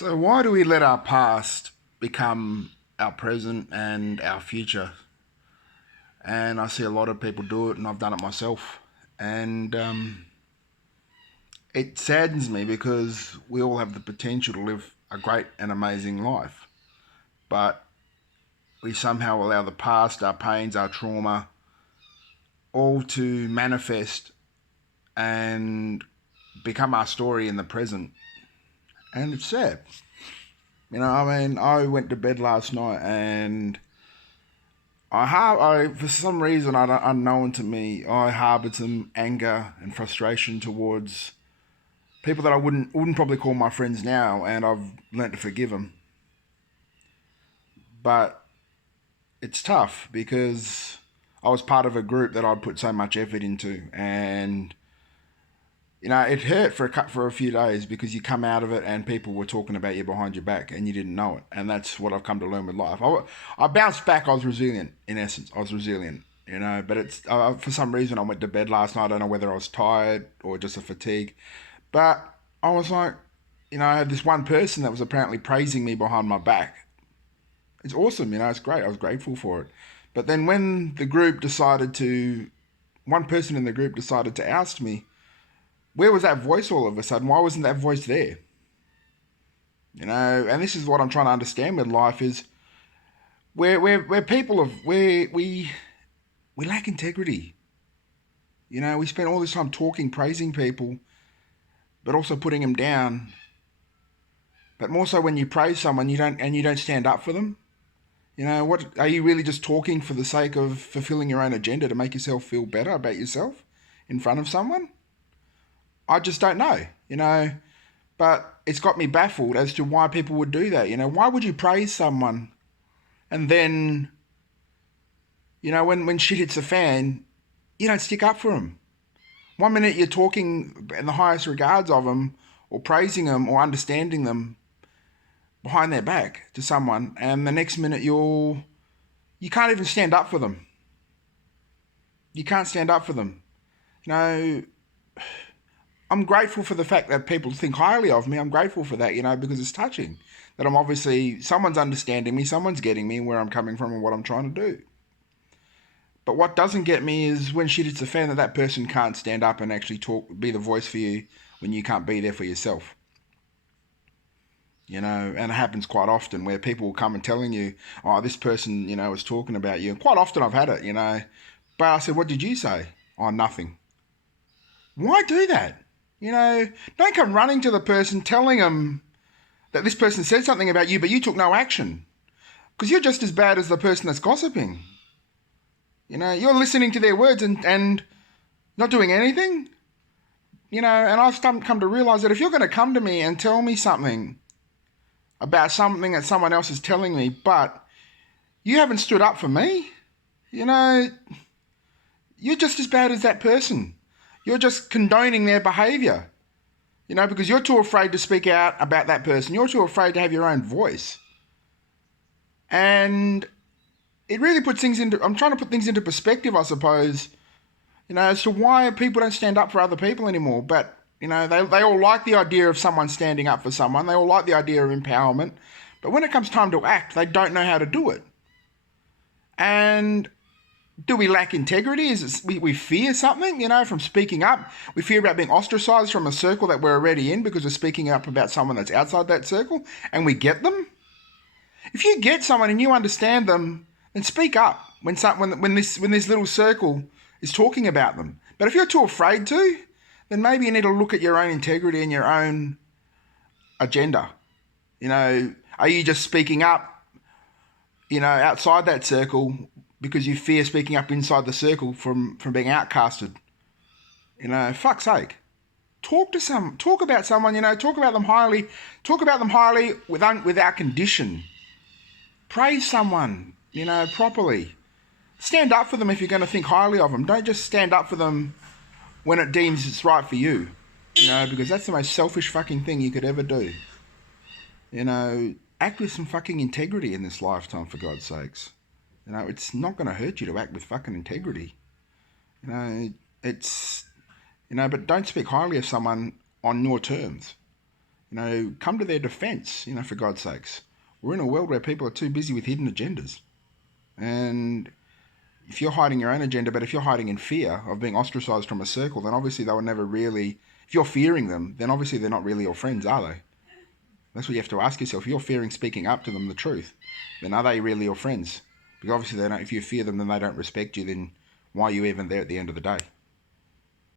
So, why do we let our past become our present and our future? And I see a lot of people do it, and I've done it myself. And it saddens me because we all have the potential to live a great and amazing life. But we somehow allow the past, our pains, our trauma, all to manifest and become our story in the present. And it's sad. I went to bed last night and for some reason, unknown to me, I harboured some anger and frustration towards people that I wouldn't probably call my friends now, and I've learnt to forgive them. But it's tough because I was part of a group that I'd put so much effort into, and it hurt for a few days because you come out of it and people were talking about you behind your back and you didn't know it. And that's what I've come to learn with life. I bounced back. I was resilient. In essence, I was resilient. But it's for some reason I went to bed last night. I don't know whether I was tired or just a fatigue, but I was like, I had this one person that was apparently praising me behind my back. It's awesome. It's great. I was grateful for it. But then when one person in the group decided to oust me, where was that voice all of a sudden? Why wasn't that voice there? And this is what I'm trying to understand with life is we're people of we lack integrity. We spend all this time talking, praising people, but also putting them down. But more so when you praise someone, you don't stand up for them. What are you really just talking for the sake of fulfilling your own agenda to make yourself feel better about yourself in front of someone? I just don't know, but it's got me baffled as to why people would do that. Why would you praise someone and then, when shit hits the fan, you don't stick up for them? One minute you're talking in the highest regards of them or praising them or understanding them behind their back to someone, and the next minute you can't even stand up for them. You can't stand up for them. I'm grateful for the fact that people think highly of me. I'm grateful for that, because it's touching. That someone's understanding me, someone's getting me where I'm coming from and what I'm trying to do. But what doesn't get me is when shit hits the fan that person can't stand up and actually be the voice for you when you can't be there for yourself. And it happens quite often where people will come and telling you, oh, this person, is talking about you. And quite often I've had it, But I said, what did you say? Oh, nothing. Why do that? Don't come running to the person telling them that this person said something about you, but you took no action. Because you're just as bad as the person that's gossiping. You're listening to their words and not doing anything. And I've come to realize that if you're going to come to me and tell me something about something that someone else is telling me, but you haven't stood up for me, you're just as bad as that person. You're just condoning their behaviour, because you're too afraid to speak out about that person. You're too afraid to have your own voice. And it really puts I'm trying to put things into perspective, I suppose, as to why people don't stand up for other people anymore. But, they all like the idea of someone standing up for someone. They all like the idea of empowerment. But when it comes time to act, they don't know how to do it. And do we lack integrity? Is it we fear something, from speaking up? We fear about being ostracised from a circle that we're already in because we're speaking up about someone that's outside that circle, and we get them? If you get someone and you understand them, then speak up when this little circle is talking about them. But if you're too afraid to, then maybe you need to look at your own integrity and your own agenda. Are you just speaking up, outside that circle because you fear speaking up inside the circle from being outcasted? Fuck's sake. Talk about someone, talk about them highly without condition. Praise someone, properly. Stand up for them if you're going to think highly of them. Don't just stand up for them when it deems it's right for you, because that's the most selfish fucking thing you could ever do. Act with some fucking integrity in this lifetime, for God's sakes. It's not going to hurt you to act with fucking integrity. But don't speak highly of someone on your terms. come to their defense, for God's sakes. We're in a world where people are too busy with hidden agendas. And if you're hiding your own agenda, but if you're hiding in fear of being ostracized from a circle, then obviously they will never really, if you're fearing them, then obviously they're not really your friends, are they? That's what you have to ask yourself. If you're fearing speaking up to them the truth, then are they really your friends? Because obviously, if you fear them, then they don't respect you, then why are you even there at the end of the day?